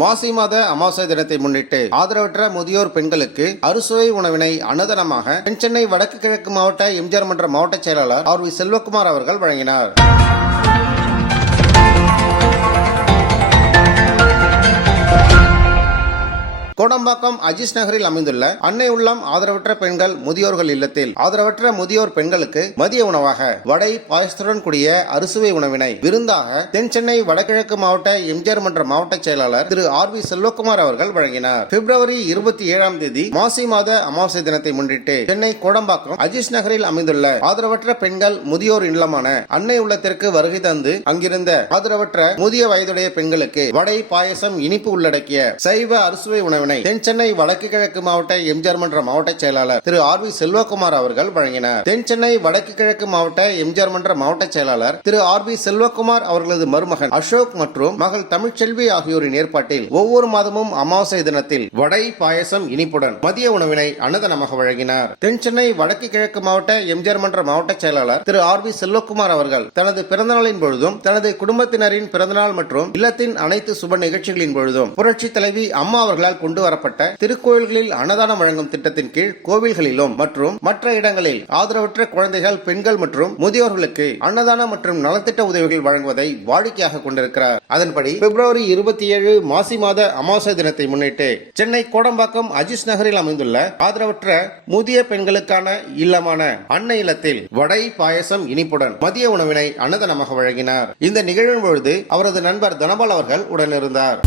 மாசி மாத அமாவாசை தினத்தை முன்னிட்டு ஆதரவற்ற முதியோர் பெண்களுக்கு அறுசுவை உணவினை அன்னதானமாக தென்சென்னை வடக்கு கிழக்கு மாவட்ட எம்ஜிஆர் மன்ற மாவட்ட செயலாளர் ஆர் வி செல்வகுமார் அவர்கள் வழங்கினார். கோடம்பாக்கம் அஜிஸ் நகரில் அமைந்துள்ள அன்னை உள்ளம் ஆதரவற்ற பெண்கள் முதியோர்கள் இல்லத்தில் ஆதரவற்ற முதியோர் பெண்களுக்கு மதிய உணவாக வடை பாயசத்துடன் கூடிய அறுசுவை உணவினை விருந்தாக தென் சென்னை வடகிழக்கு மாவட்ட எம்ஜிஆர் மன்ற மாவட்ட செயலாளர் திரு ஆர் வி செல்வகுமார் அவர்கள் வழங்கினார். பிப்ரவரி இருபத்தி ஏழாம் தேதி மாசி மாத அமாவாசை தினத்தை முன்னிட்டு சென்னை கோடம்பாக்கம் அஜிஸ் நகரில் அமைந்துள்ள ஆதரவற்ற பெண்கள் முதியோர் இல்லமான அன்னை உள்ளத்திற்கு வருகை தந்து அங்கிருந்த ஆதரவற்ற முதிய வயதுடைய பெண்களுக்கு வடை பாயசம் இனிப்பு உள்ளடக்கிய சைவ அறுசுவை உணவினை தென் சென்னை வடக்கு கிழக்கு மாவட்ட எம்ஜிஆர் மன்ற மாவட்ட செயலாளர் திரு ஆர் வி செல்வகுமார் அவர்கள் வழங்கினார். தென் சென்னை வடக்கு கிழக்கு மாவட்ட எம்ஜிஆர் மன்ற மாவட்ட செயலாளர் திரு ஆர் வி செல்வகுமார் அவர்களது மருமகன் அசோக் மற்றும் மகள் தமிழ்ச்செல்வி ஆகியோரின் ஏற்பாட்டில் ஒவ்வொரு மாதமும் அமாவாசை தினத்தில் வடை பாயசம் இனிப்புடன் மதிய உணவினை அன்னதானமாக வழங்கினார். தென் சென்னை வடக்கு கிழக்கு மாவட்ட எம்ஜிஆர் மன்ற மாவட்ட செயலாளர் திரு ஆர் வி செல்வகுமார் அவர்கள் தனது பிறந்தநாளின் பொழுதும் தனது குடும்பத்தினரின் பிறந்தநாள் மற்றும் இல்லத்தின் அனைத்து சுப நிகழ்ச்சிகளின் பொழுதும் புரட்சி தலைவி அம்மா அவர்களால் கொண்டு வரப்பட்ட திருக்கோயில்களில் அன்னதானம் வழங்கும் திட்டத்தின் கீழ் கோவில்களிலும் மற்றும் மற்ற இடங்களில் ஆதரவற்ற குழந்தைகள் பெண்கள் மற்றும் முதியோர்களுக்கு அன்னதானம் மற்றும் நலத்திட்ட உதவிகள் வழங்குவதை வாடிக்கையாக கொண்டிருக்கிறார். அதன்படி பிப்ரவரி இருபத்தி ஏழு மாசி மாத அமாவாசை தினத்தை முன்னிட்டு சென்னை கோடம்பாக்கம் அஜிஸ் நகரில் அமைந்துள்ள ஆதரவற்ற முதிய பெண்களுக்கான இல்லமான அன்னை இல்லத்தில் வடை பாயசம் இனிப்புடன் மதிய உணவினை அன்னதானமாக வழங்கினார். இந்த நிகழ்வின் பொழுது அவரது நண்பர் தனபால் அவர்கள் உடனிருந்தார்.